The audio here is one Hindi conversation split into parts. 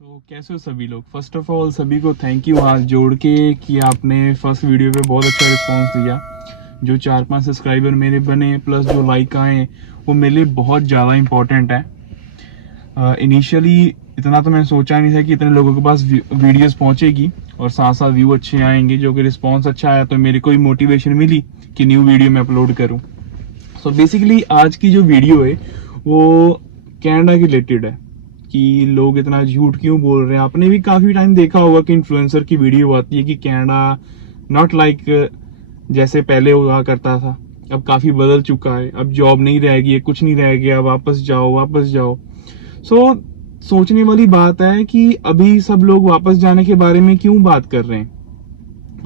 कैसे हो सभी लोग। फर्स्ट ऑफ ऑल सभी को थैंक यू हाथ जोड़ के कि आपने फर्स्ट वीडियो पे बहुत अच्छा रिस्पांस दिया। जो 4-5 सब्सक्राइबर मेरे बने प्लस जो लाइक आए वो मेरे लिए बहुत ज़्यादा इम्पोर्टेंट है। इनिशियली इतना तो मैंने सोचा नहीं था कि इतने लोगों के पास वीडियोस पहुंचेगी और साथ साथ व्यू अच्छे आएंगे। जो कि रिस्पांस अच्छा आया तो मेरे को ही मोटिवेशन मिली कि न्यू वीडियो मैं अपलोड करूं। सो बेसिकली आज की जो वीडियो है वो कनाडा के रिलेटेड है कि लोग इतना झूठ क्यों बोल रहे हैं। आपने भी काफ़ी टाइम देखा होगा कि इन्फ्लुएंसर की वीडियो आती है कि कनाडा नॉट लाइक जैसे पहले हुआ करता था, अब काफ़ी बदल चुका है, अब जॉब नहीं रहेगी, कुछ नहीं रह गया, वापस जाओ वापस जाओ। सोचने वाली बात है कि अभी सब लोग वापस जाने के बारे में क्यों बात कर रहे हैं।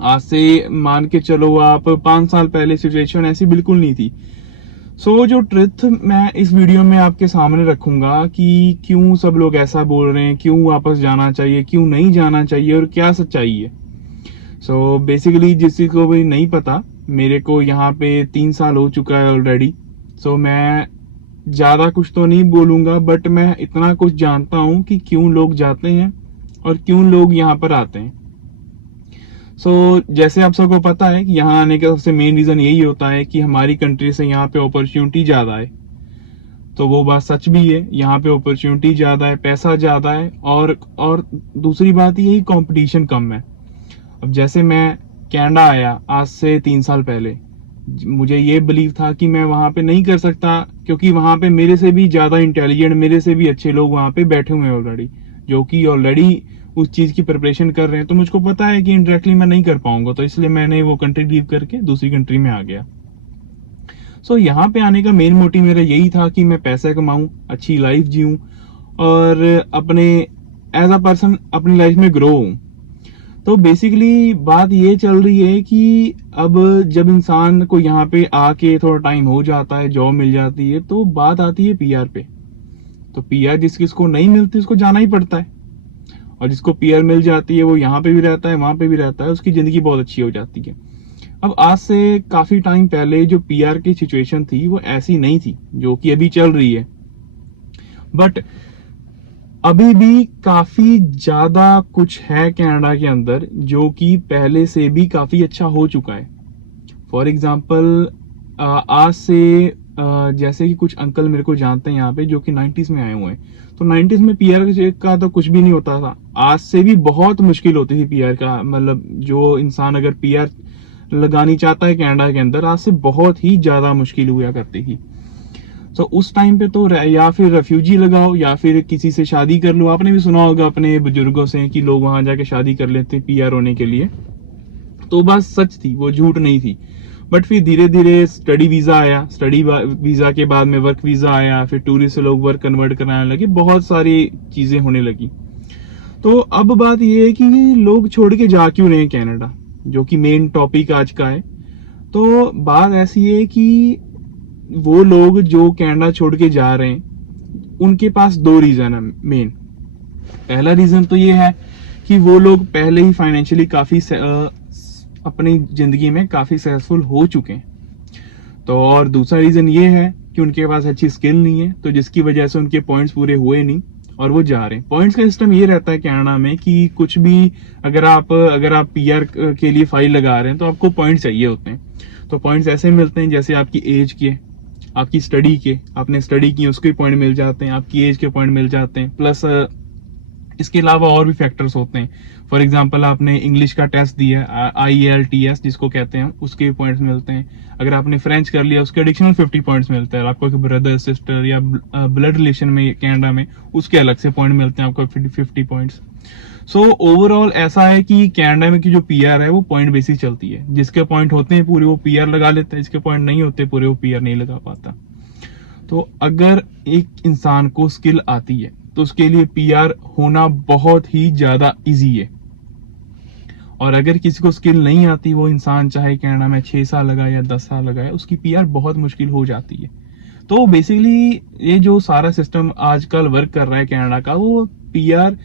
आज से मान के चलो आप 5 साल पहले सिचुएशन ऐसी बिल्कुल नहीं थी। जो ट्रुथ मैं इस वीडियो में आपके सामने रखूंगा कि क्यों सब लोग ऐसा बोल रहे हैं, क्यों वापस जाना चाहिए, क्यों नहीं जाना चाहिए और क्या सच्चाई है। बेसिकली जिस को भी नहीं पता, मेरे को यहाँ पे 3 साल हो चुका है ऑलरेडी। मैं ज़्यादा कुछ तो नहीं बोलूँगा बट मैं इतना कुछ जानता हूँ कि क्यों लोग जाते हैं और क्यों लोग यहाँ पर आते हैं। जैसे आप सबको पता है कि यहाँ आने का सबसे मेन रीज़न यही होता है कि हमारी कंट्री से यहाँ पे अपॉर्चुनिटी ज़्यादा है। तो वो बात सच भी है, यहाँ पे अपॉर्चुनिटी ज़्यादा है, पैसा ज़्यादा है और दूसरी बात यही कंपटीशन कम है। अब जैसे मैं कनाडा आया आज से 3 साल पहले, मुझे ये बिलीव था कि मैं वहाँ पे नहीं कर सकता क्योंकि वहाँ पे मेरे से भी ज़्यादा इंटेलिजेंट, मेरे से भी अच्छे लोग वहाँ पे बैठे हुए हैं ऑलरेडी, जो कि ऑलरेडी उस चीज़ की प्रिपरेशन कर रहे हैं। तो मुझको पता है कि इनडायरेक्टली मैं नहीं कर पाऊंगा, तो इसलिए मैंने वो कंट्री लीव करके दूसरी कंट्री में आ गया। यहाँ पे आने का मेन मोटिव मेरा यही था कि मैं पैसा कमाऊं, अच्छी लाइफ जीऊं और अपने एज अ पर्सन अपनी लाइफ में ग्रो हूं। तो बेसिकली बात ये चल रही है कि अब जब इंसान को यहाँ पे आके थोड़ा टाइम हो जाता है, जॉब मिल जाती है, तो बात आती है पीआर पे। तो पीआर जिसको नहीं मिलती उसको जाना ही पड़ता है, और जिसको पीआर मिल जाती है वो यहाँ पे भी रहता है, वहां पे भी रहता है, उसकी जिंदगी बहुत अच्छी हो जाती है। अब आज से काफी टाइम पहले जो पीआर की सिचुएशन थी वो ऐसी नहीं थी जो कि अभी चल रही है, बट अभी भी काफी ज्यादा कुछ है कनाडा के अंदर जो कि पहले से भी काफी अच्छा हो चुका है। फॉर एग्जाम्पल आज से जैसे कि कुछ अंकल मेरे को जानते हैं यहाँ पे जो कि 90s में आए हुए हैं। तो 90s में पीआर का तो कुछ भी नहीं होता था, आज से भी बहुत मुश्किल होती थी पीआर का, मतलब जो इंसान अगर पीआर लगानी चाहता है कनाडा के अंदर, आज से बहुत ही ज्यादा मुश्किल हुआ करती थी। उस टाइम पे तो या फिर रेफ्यूजी लगाओ या फिर किसी से शादी कर लो। आपने भी सुना होगा अपने बुजुर्गों से कि लोग वहां जाके शादी कर लेते पीआर होने के लिए। तो बात सच थी, वो झूठ नहीं थी। बट फिर धीरे धीरे स्टडी वीजा आया, स्टडी वीजा के बाद में वर्क वीजा आया, फिर टूरिस्ट से लोग वर्क कन्वर्ट कराने लगे, बहुत सारी चीजें होने लगी। तो अब बात यह है कि लोग छोड़ के जा क्यों रहे हैं कनाडा, जो कि मेन टॉपिक आज का है। तो बात ऐसी है कि वो लोग जो कनाडा छोड़ के जा रहे हैं उनके पास 2 रीजन है मेन। पहला रीजन तो ये है कि वो लोग पहले ही फाइनेंशियली काफी अपनी जिंदगी में काफी सक्सेसफुल हो चुके हैं। तो और दूसरा रीजन ये है कि उनके पास अच्छी स्किल नहीं है, तो जिसकी वजह से उनके पॉइंट्स पूरे हुए नहीं और वो जा रहे हैं। पॉइंट्स का सिस्टम ये रहता है कनाडा में कि कुछ भी अगर आप पीआर के लिए फाइल लगा रहे हैं तो आपको पॉइंट्स चाहिए होते हैं। तो पॉइंट्स ऐसे मिलते हैं जैसे आपकी एज के, आपकी स्टडी के, आपने स्टडी की उसके पॉइंट मिल जाते हैं, आपकी एज के पॉइंट मिल जाते हैं, प्लस इसके अलावा और भी फैक्टर्स होते हैं। फॉर एग्जांपल आपने इंग्लिश का टेस्ट दिया, IELTS जिसको कहते हैं, उसके पॉइंट्स मिलते हैं। अगर आपने फ्रेंच कर लिया उसके एडिशनल 50 पॉइंट्स मिलते हैं। आपको ब्रदर सिस्टर या ब्लड रिलेशन में कनाडा में उसके अलग से पॉइंट मिलते हैं आपको 50 पॉइंट्स। ओवरऑल ऐसा है कि कनाडा में की जो पीआर है वो पॉइंट बेसिस चलती है। जिसके पॉइंट होते हैं पूरे वो पीआर लगा लेता है, जिसके पॉइंट नहीं होते पूरे वो पीआर नहीं लगा पाता। तो अगर एक इंसान को स्किल आती है तो उसके लिए पीआर होना बहुत ही ज्यादा इजी है, और अगर किसी को स्किल नहीं आती, वो इंसान चाहे कनाडा में 6 साल लगाए या 10 साल लगाए, उसकी पीआर बहुत मुश्किल हो जाती है। तो बेसिकली ये जो सारा सिस्टम आजकल वर्क कर रहा है कनाडा का, वो पीआर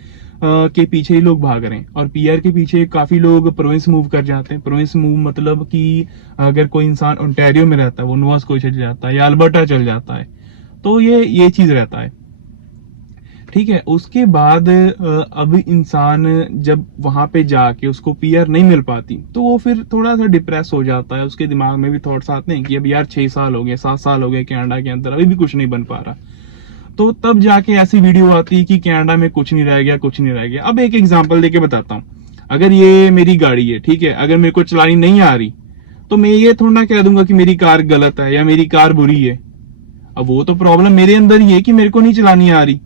के पीछे ही लोग भाग रहे हैं। और पीआर के पीछे काफी लोग प्रोविंस मूव कर जाते हैं। प्रोविंस मूव मतलब कि अगर कोई इंसान ओंटारियो में रहता है वो नोवा स्कॉटिया चल जाता है या अल्बर्टा चल जाता है। तो ये चीज रहता है, ठीक है। उसके बाद अब इंसान जब वहां पे जाके उसको पीआर नहीं मिल पाती तो वो फिर थोड़ा सा डिप्रेस हो जाता है, उसके दिमाग में भी थॉट्स आते हैं कि अब यार 6 साल हो गए, 7 साल हो गए कनाडा के अंदर, अभी भी कुछ नहीं बन पा रहा। तो तब जाके ऐसी वीडियो आती है कि कनाडा में कुछ नहीं रह गया, कुछ नहीं रह गया। अब एक एग्जांपल देके बताता हूँ, अगर ये मेरी गाड़ी है, ठीक है, अगर मेरे को चलानी नहीं आ रही तो मैं ये थोड़ा ना कह दूंगा कि मेरी कार गलत है या मेरी कार बुरी है। अब वो तो प्रॉब्लम मेरे अंदर ही है कि मेरे को नहीं चलानी आ रही।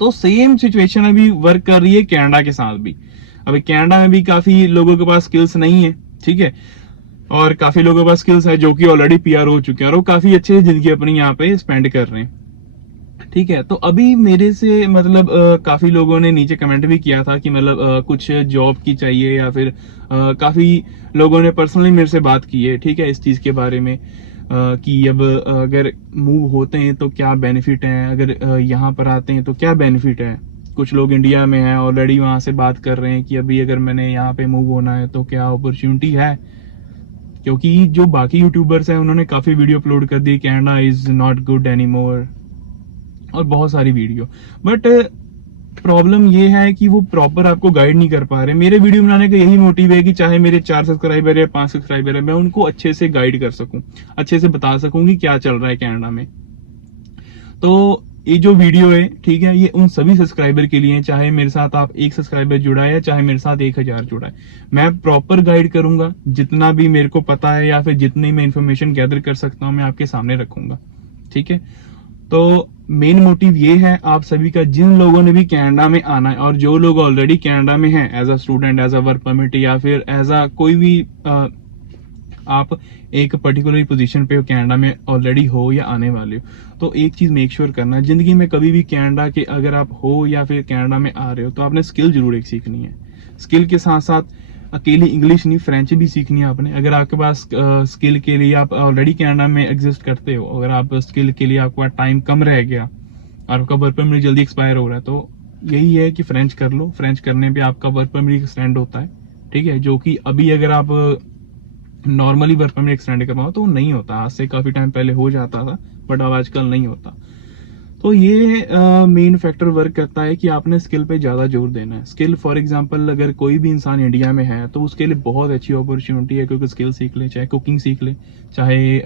तो सेम सिचुएशन अभी वर्क कर रही है कनाडा के साथ भी। अभी कनाडा में भी काफी लोगों के पास स्किल्स नहीं है, ठीक है, और काफी लोगों के पास स्किल्स है जो कि ऑलरेडी पीआर हो चुके हैं और वो काफी अच्छे जिंदगी अपनी यहाँ पे स्पेंड कर रहे हैं, ठीक है। तो अभी मेरे से मतलब काफी लोगों ने नीचे कमेंट भी किया था कि मतलब कुछ जॉब की चाहिए, या फिर काफी लोगों ने पर्सनली मेरे से बात की है, ठीक है, इस चीज के बारे में कि अब अगर मूव होते हैं तो क्या बेनिफिट है, अगर यहाँ पर आते हैं तो क्या बेनिफिट है। कुछ लोग इंडिया में हैं ऑलरेडी, वहां से बात कर रहे हैं कि अभी अगर मैंने यहाँ पे मूव होना है तो क्या अपॉर्चुनिटी है, क्योंकि जो बाकी यूट्यूबर्स हैं उन्होंने काफी वीडियो अपलोड कर दी, Canada is not good any more, और बहुत सारी वीडियो। बट प्रॉब्लम ये है कि वो प्रॉपर आपको गाइड नहीं कर पा रहे। मेरे वीडियो बनाने का यही मोटिव है कि चाहे मेरे 4 सब्सक्राइबर है, 5 सब्सक्राइबर है, मैं उनको अच्छे से गाइड कर सकूं, अच्छे से बता सकूं कि क्या चल रहा है कनाडा में। तो ये जो वीडियो है, ठीक है, ये उन सभी सब्सक्राइबर के लिए है, चाहे मेरे साथ आप 1 सब्सक्राइबर जुड़ा है, चाहे मेरे साथ 1000 जुड़ा है। मैं प्रॉपर गाइड करूंगा, जितना भी मेरे को पता है या फिर जितनी मैं इंफॉर्मेशन गैदर कर सकता हूँ मैं आपके सामने रखूंगा, ठीक है। तो मेन मोटिव ये है आप सभी का, जिन लोगों ने भी कनाडा में आना है और जो लोग ऑलरेडी कनाडा में हैं as a student, as a work permit, या फिर एज अ कोई भी आप एक पर्टिकुलर पोजीशन पे कनाडा में ऑलरेडी हो या आने वाले हो, तो एक चीज मेक श्योर करना, जिंदगी में कभी भी कनाडा के अगर आप हो या फिर कनाडा में आ रहे हो तो आपने स्किल जरूर एक सीखनी है। स्किल के साथ साथ अकेली इंग्लिश नहीं, फ्रेंच भी सीखनी है आपने। अगर आपके पास स्किल के लिए आप ऑलरेडी कनाडा में एग्जिस्ट करते हो, अगर आप स्किल के लिए आपके पास टाइम कम रह गया और आपका वर्क परमिट जल्दी एक्सपायर हो रहा है, तो यही है कि फ्रेंच कर लो। फ्रेंच करने पे आपका वर्क परमिट एक्सटेंड होता है, ठीक है, जो कि अभी अगर आप नॉर्मली वर्क परमिट एक्सटेंड करवाओ तो नहीं होता। आज से काफी टाइम पहले हो जाता था बट अब आजकल नहीं होता। तो ये मेन फैक्टर वर्क करता है कि आपने स्किल पे ज्यादा जोर देना है। स्किल फॉर एग्जांपल अगर कोई भी इंसान इंडिया में है तो उसके लिए बहुत अच्छी अपॉर्चुनिटी है, क्योंकि स्किल सीख ले, चाहे कुकिंग सीख ले, चाहे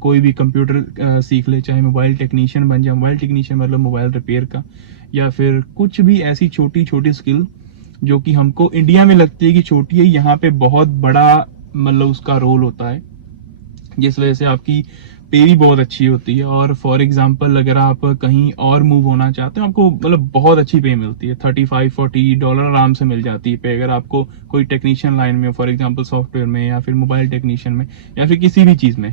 कोई भी कंप्यूटर सीख ले, चाहे मोबाइल टेक्नीशियन बन जाए। मोबाइल टेक्नीशियन मतलब मोबाइल रिपेयर का, या फिर कुछ भी ऐसी छोटी छोटी स्किल जो कि हमको इंडिया में लगती है कि छोटी है, यहाँ पे बहुत बड़ा मतलब उसका रोल होता है, जिस वजह से आपकी पे भी बहुत अच्छी होती है। और फॉर एग्जांपल अगर आप कहीं और मूव होना चाहते हो, आपको मतलब बहुत अच्छी पे मिलती है, $35-40 आराम से मिल जाती है पे, अगर आपको कोई टेक्नीशियन लाइन में, फॉर एग्जांपल सॉफ्टवेयर में या फिर मोबाइल टेक्नीशियन में या फिर किसी भी चीज में।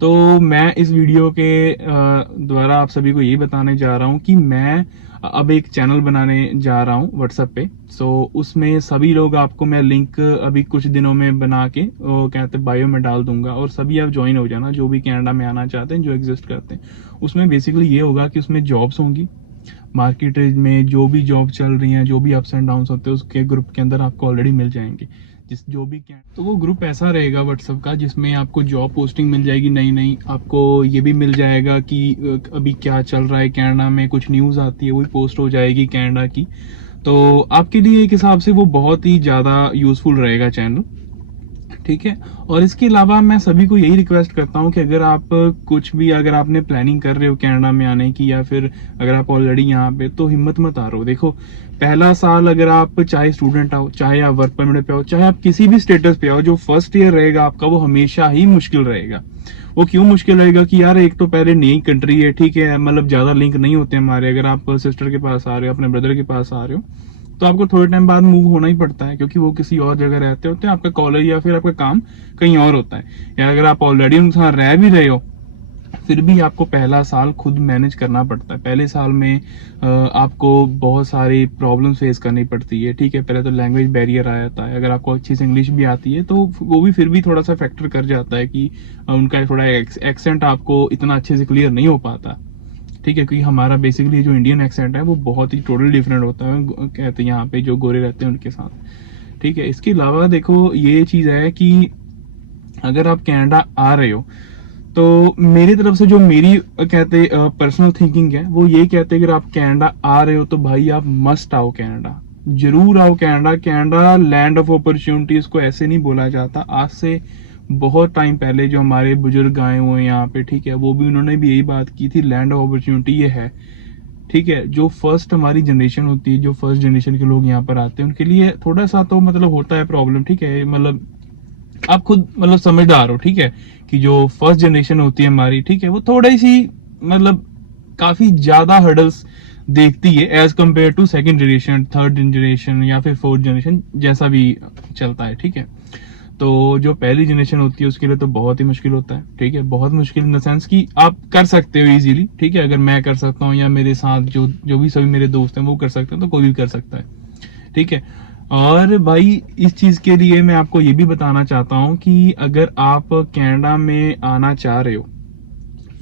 तो मैं इस वीडियो के द्वारा आप सभी को यही बताने जा रहा हूँ कि मैं अब एक चैनल बनाने जा रहा हूँ व्हाट्सएप पे। सो उसमें सभी लोग, आपको मैं लिंक अभी कुछ दिनों में बना के वो कहते बायो में डाल दूंगा, और सभी आप ज्वाइन हो जाना जो भी कनाडा में आना चाहते हैं, जो एग्जिस्ट करते हैं। उसमें बेसिकली ये होगा कि उसमें जॉब्स होंगी, मार्केट में जो भी जॉब चल रही हैं, जो भी अप्स एंड डाउन्स होते हैं उसके ग्रुप के अंदर आपको ऑलरेडी मिल जाएंगे। जिस जो भी तो वो ग्रुप ऐसा रहेगा व्हाट्सएप का जिसमें आपको जॉब पोस्टिंग मिल जाएगी नई नई। आपको ये भी मिल जाएगा कि अभी क्या चल रहा है कनाडा में, कुछ न्यूज़ आती है वही पोस्ट हो जाएगी कनाडा की। तो आपके लिए एक हिसाब से वो बहुत ही ज़्यादा यूजफुल रहेगा चैनल, ठीक है। और इसके अलावा मैं सभी को यही रिक्वेस्ट करता हूँ कि अगर आप कुछ भी, अगर आपने प्लानिंग कर रहे हो कनाडा में आने की, या फिर अगर आप ऑलरेडी यहाँ पे, तो हिम्मत मत हारो। देखो पहला साल अगर आप चाहे स्टूडेंट आओ, चाहे आप वर्क परमिट पे आओ, चाहे आप किसी भी स्टेटस पे आओ, जो फर्स्ट ईयर रहेगा आपका वो हमेशा ही मुश्किल रहेगा। वो क्यों मुश्किल रहेगा कि यार एक तो पहले नई कंट्री है, ठीक है, मतलब ज्यादा लिंक नहीं होते हमारे। अगर आप सिस्टर के पास आ रहे हो, अपने ब्रदर के पास आ रहे हो, तो आपको थोड़े टाइम बाद मूव होना ही पड़ता है, क्योंकि वो किसी और जगह रहते होते हैं, आपका कॉलेज या फिर आपका काम कहीं और होता है। या अगर आप ऑलरेडी उनके साथ रह भी रहे हो फिर भी आपको पहला साल खुद मैनेज करना पड़ता है। पहले साल में आपको बहुत सारी प्रॉब्लम फेस करनी पड़ती है, ठीक है। पहले तो लैंग्वेज बैरियर आ जाता है, अगर आपको अच्छी से इंग्लिश भी आती है तो वो भी फिर भी थोड़ा सा फैक्टर कर जाता है कि उनका थोड़ा एक्सेंट आपको इतना अच्छे से क्लियर नहीं हो पाता, ठीक है। क्योंकि हमारा बेसिकली जो इंडियन एक्सेंट है वो बहुत ही टोटल डिफरेंट होता है, कहते हैं यहाँ पे जो गोरे रहते हैं उनके साथ, ठीक है। इसके अलावा देखो ये चीज़ है कि अगर आप कनाडा आ रहे हो तो मेरी तरफ से जो मेरी कहते पर्सनल थिंकिंग है वो ये कहते हैं, अगर आप कनाडा आ रहे हो तो भाई आप मस्ट आओ कनाडा, जरूर आओ Canada. Canada land of opportunity, इसको ऐसे नहीं बोला जाता। आज से बहुत टाइम पहले जो हमारे बुजुर्ग आए हुए हैं यहाँ पे, ठीक है, वो भी उन्होंने भी यही बात की थी, लैंड ऑफ अपॉर्चुनिटी ये है, ठीक है। जो फर्स्ट हमारी जनरेशन होती है, जो फर्स्ट जनरेशन के लोग यहाँ पर आते हैं, उनके लिए थोड़ा सा तो मतलब होता है प्रॉब्लम, ठीक है, मतलब आप खुद मतलब समझदार हो, ठीक है, कि जो फर्स्ट जनरेशन होती है हमारी, ठीक है, वो थोड़ी सी मतलब काफी ज्यादा हर्डल्स देखती है as compared to second generation, third generation या फिर फोर्थ जनरेशन, जैसा भी चलता है, ठीक है। तो जो पहली जनरेशन होती है उसके लिए तो बहुत ही मुश्किल होता है, ठीक है, बहुत मुश्किल इन द सेंस कि आप कर सकते हो इजीली, ठीक है, अगर मैं कर सकता हूँ या मेरे साथ जो जो भी सभी मेरे दोस्त हैं वो कर सकते हैं, तो कोई भी कर सकता है, ठीक है। और भाई इस चीज के लिए मैं आपको ये भी बताना चाहता हूँ कि अगर आप कनाडा में आना चाह रहे हो,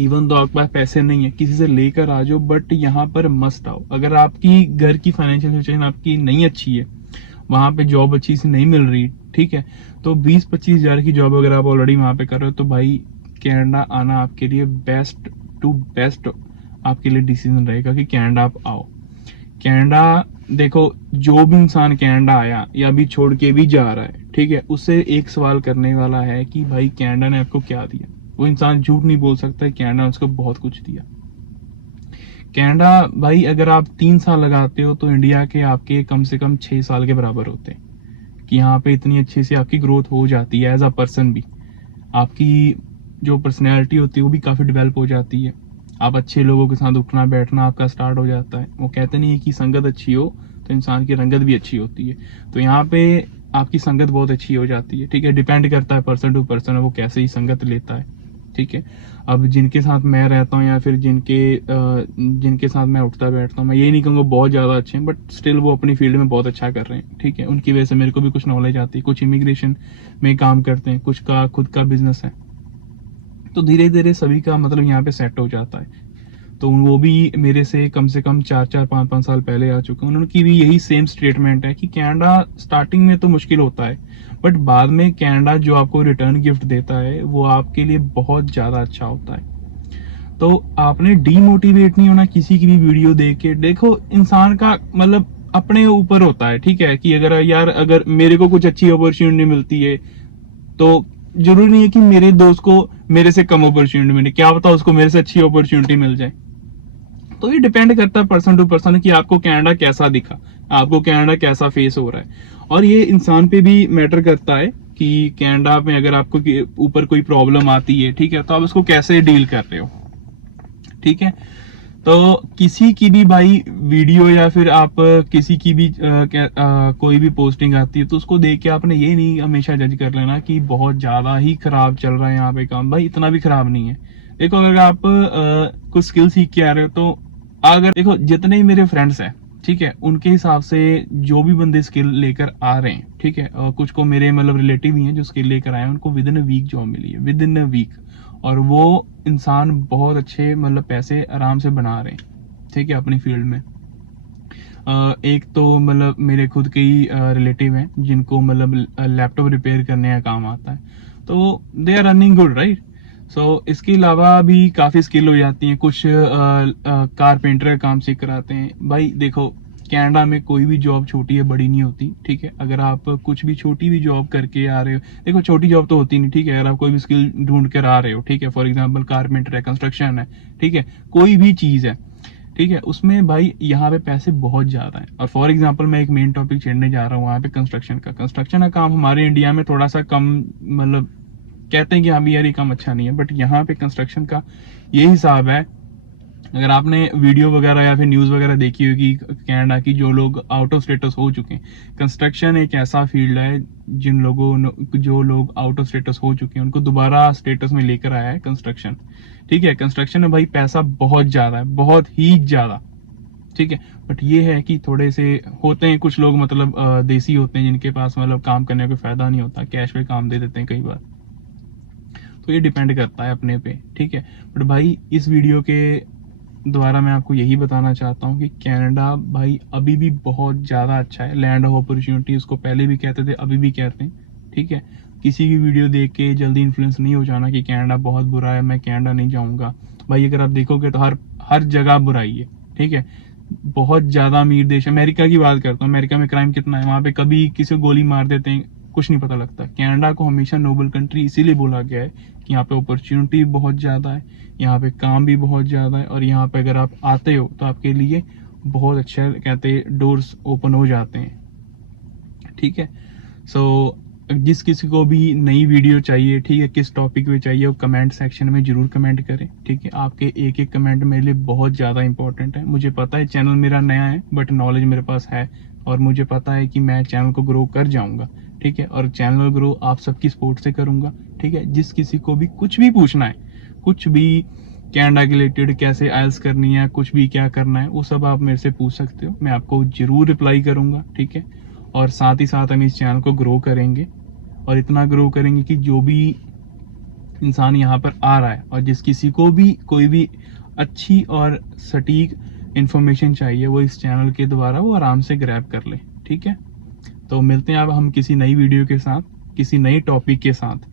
इवन तो आपके पास पैसे नहीं है, किसी से लेकर आ जाओ, बट यहाँ पर मस्ट आओ। अगर आपकी घर की फाइनेंशियल सिचुएशन आपकी नहीं अच्छी है, वहां पे जॉब अच्छी सी नहीं मिल रही, ठीक है, तो 20-25 हजार की जॉब अगर आप ऑलरेडी वहां पे कर रहे हो, तो भाई कनाडा आना आपके लिए बेस्ट टू बेस्ट आपके लिए डिसीजन रहेगा कि कनाडा आप आओ। कनाडा देखो, जो भी इंसान कनाडा आया या अभी छोड़ के भी जा रहा है, ठीक है, उससे एक सवाल करने वाला है कि भाई कनाडा ने आपको क्या दिया। वो इंसान झूठ नहीं बोल सकता, कनाडा ने उसको बहुत कुछ दिया। कनाडा भाई अगर आप 3 साल लगाते हो तो इंडिया के आपके कम से कम 6 साल के बराबर होते हैं, कि यहाँ पे इतनी अच्छी से आपकी ग्रोथ हो जाती है, एज अ पर्सन भी आपकी जो पर्सनैलिटी होती है वो भी काफी डेवलप हो जाती है। आप अच्छे लोगों के साथ उठना बैठना आपका स्टार्ट हो जाता है। वो कहते नहीं है कि संगत अच्छी हो तो इंसान की रंगत भी अच्छी होती है, तो यहाँ पे आपकी संगत बहुत अच्छी हो जाती है, ठीक है। डिपेंड करता है पर्सन टू पर्सन, वो कैसे ही संगत लेता है, ठीक है। अब जिनके साथ मैं रहता हूँ या फिर जिनके साथ मैं उठता बैठता हूँ, मैं ये नहीं कहूँगा बहुत ज़्यादा अच्छे हैं, बट स्टिल वो अपनी फील्ड में बहुत अच्छा कर रहे हैं, ठीक है। उनकी वजह से मेरे को भी कुछ नॉलेज आती है, कुछ इमिग्रेशन में काम करते हैं, कुछ का खुद का बिजनेस है, तो धीरे धीरे सभी का मतलब यहाँ पे सेट हो जाता है। तो वो भी मेरे से कम 4-4 5-5 साल पहले आ चुके हैं, उनकी भी यही सेम स्टेटमेंट है कि कनाडा स्टार्टिंग में तो मुश्किल होता है, बट बाद में कनाडा जो आपको रिटर्न गिफ्ट देता है वो आपके लिए बहुत ज्यादा अच्छा होता है। तो आपने डीमोटिवेट नहीं होना किसी की भी वीडियो देख के। देखो इंसान का मतलब अपने ऊपर होता है, ठीक है, कि अगर यार अगर मेरे को कुछ अच्छी अपॉर्चुनिटी मिलती है तो जरूरी नहीं है कि मेरे दोस्त को मेरे से कम अपॉर्चुनिटी मिले, क्या पता उसको मेरे से अच्छी अपॉर्चुनिटी मिल जाए। तो ये डिपेंड करता है पर्सन टू पर्सन कि आपको कनाडा कैसा दिखा, आपको कनाडा कैसा फेस हो रहा है। और ये इंसान पे भी मैटर करता है कि कनाडा में अगर आपको ऊपर कोई प्रॉब्लम आती है, ठीक है, तो आप उसको कैसे डील कर रहे हो, ठीक है। तो किसी की भी भाई वीडियो या फिर आप किसी की भी कोई भी पोस्टिंग आती है तो उसको देख के आपने ये नहीं हमेशा जज कर लेना कि बहुत ज्यादा ही खराब चल रहा है यहाँ पे काम। भाई इतना भी खराब नहीं है। देखो अगर आप कुछ स्किल सीख के आ रहे हो तो अगर देखो जितने ही मेरे फ्रेंड्स हैं, ठीक है, उनके हिसाब से जो भी बंदे स्किल लेकर आ रहे हैं, ठीक है, कुछ को मेरे मतलब रिलेटिव ही हैं जो स्किल लेकर आए हैं, उनको within a week job मिली है, विद इन अ वीक। और वो इंसान बहुत अच्छे मतलब पैसे आराम से बना रहे हैं, ठीक है, अपनी फील्ड में। एक तो मतलब मेरे खुद के ही रिलेटिव हैं जिनको मतलब लैपटॉप रिपेयर करने का काम आता है, तो they are running good, right. So इसके अलावा भी काफ़ी स्किल हो जाती हैं। कुछ कारपेंटर का काम सीख कर आते हैं। भाई देखो कनाडा में कोई भी जॉब छोटी या बड़ी नहीं होती, ठीक है। अगर आप कुछ भी छोटी भी जॉब करके आ रहे हो, देखो छोटी जॉब तो होती नहीं, ठीक है, अगर आप कोई भी स्किल ढूंढ कर आ रहे हो, ठीक है, फॉर एग्जांपल कारपेंटर है, कंस्ट्रक्शन है, ठीक है, कोई भी चीज़ है, ठीक है, उसमें भाई यहाँ पे पैसे बहुत ज्यादा है। और फॉर एग्जांपल मैं एक मेन टॉपिक छेड़ने जा रहा हूँ वहाँ पे कंस्ट्रक्शन का काम हमारे इंडिया में थोड़ा सा कम मतलब कहते हैं कि हाँ भी यार ये काम अच्छा नहीं है, बट यहाँ पे कंस्ट्रक्शन का ये हिसाब है। अगर आपने वीडियो वगैरह या फिर न्यूज़ वगैरह देखी होगी कनाडा की, जो लोग आउट ऑफ स्टेटस हो चुके हैं, कंस्ट्रक्शन एक ऐसा फील्ड है जो लोग आउट ऑफ स्टेटस हो चुके हैं उनको दोबारा स्टेटस में लेकर आया है कंस्ट्रक्शन, ठीक है। कंस्ट्रक्शन में भाई पैसा बहुत ज़्यादा है, बहुत ही ज़्यादा, ठीक है। बट ये है कि थोड़े से होते हैं कुछ लोग मतलब देसी होते हैं जिनके पास मतलब काम करने का फायदा नहीं होता, कैश पे काम दे देते हैं कई बार। तो ये डिपेंड करता है अपने पे, ठीक है। बट भाई इस वीडियो के द्वारा मैं आपको यही बताना चाहता हूँ कि कनाडा भाई अभी भी बहुत ज़्यादा अच्छा है, लैंड ऑफ अपॉर्चुनिटी उसको पहले भी कहते थे अभी भी कहते हैं, ठीक है। किसी की वीडियो देख के जल्दी इन्फ्लुएंस नहीं हो जाना कि कनाडा बहुत बुरा है, मैं कनाडा नहीं जाऊंगा। भाई अगर आप देखोगे तो हर जगह बुराई है, ठीक है। बहुत ज़्यादा अमीर देश, अमेरिका की बात करता हूँ, अमेरिका में क्राइम कितना है, वहाँ पे कभी किसी को गोली मार देते हैं, कुछ नहीं पता लगता। कनाडा को हमेशा नोबल कंट्री इसीलिए बोला गया है कि यहाँ पे अपॉर्चुनिटी बहुत ज़्यादा है, यहाँ पे काम भी बहुत ज़्यादा है, और यहाँ पे अगर आप आते हो तो आपके लिए बहुत अच्छा, कहते हैं, डोर्स ओपन हो जाते हैं, ठीक है। सो जिस किसी को भी नई वीडियो चाहिए, ठीक है, किस टॉपिक पे चाहिए, वो कमेंट सेक्शन में जरूर कमेंट करें, ठीक है। आपके एक एक कमेंट मेरे लिए बहुत ज़्यादा इंपॉर्टेंट है। मुझे पता है चैनल मेरा नया है, बट नॉलेज मेरे पास है, और मुझे पता है कि मैं चैनल को ग्रो कर जाऊंगा, ठीक है। और चैनल ग्रो आप सबकी सपोर्ट से करूंगा, ठीक है। जिस किसी को भी कुछ भी पूछना है, कुछ भी कनाडा के रिलेटेड, कैसे आइल्स करनी है, कुछ भी क्या करना है, वो सब आप मेरे से पूछ सकते हो, मैं आपको जरूर रिप्लाई करूंगा, ठीक है। और साथ ही साथ हम इस चैनल को ग्रो करेंगे, और इतना ग्रो करेंगे कि जो भी इंसान यहाँ पर आ रहा है और जिस किसी को भी कोई भी अच्छी और सटीक इंफॉर्मेशन चाहिए, वो इस चैनल के द्वारा वो आराम से ग्रैब कर ले, ठीक है। तो मिलते हैं अब हम किसी नई वीडियो के साथ, किसी नए टॉपिक के साथ।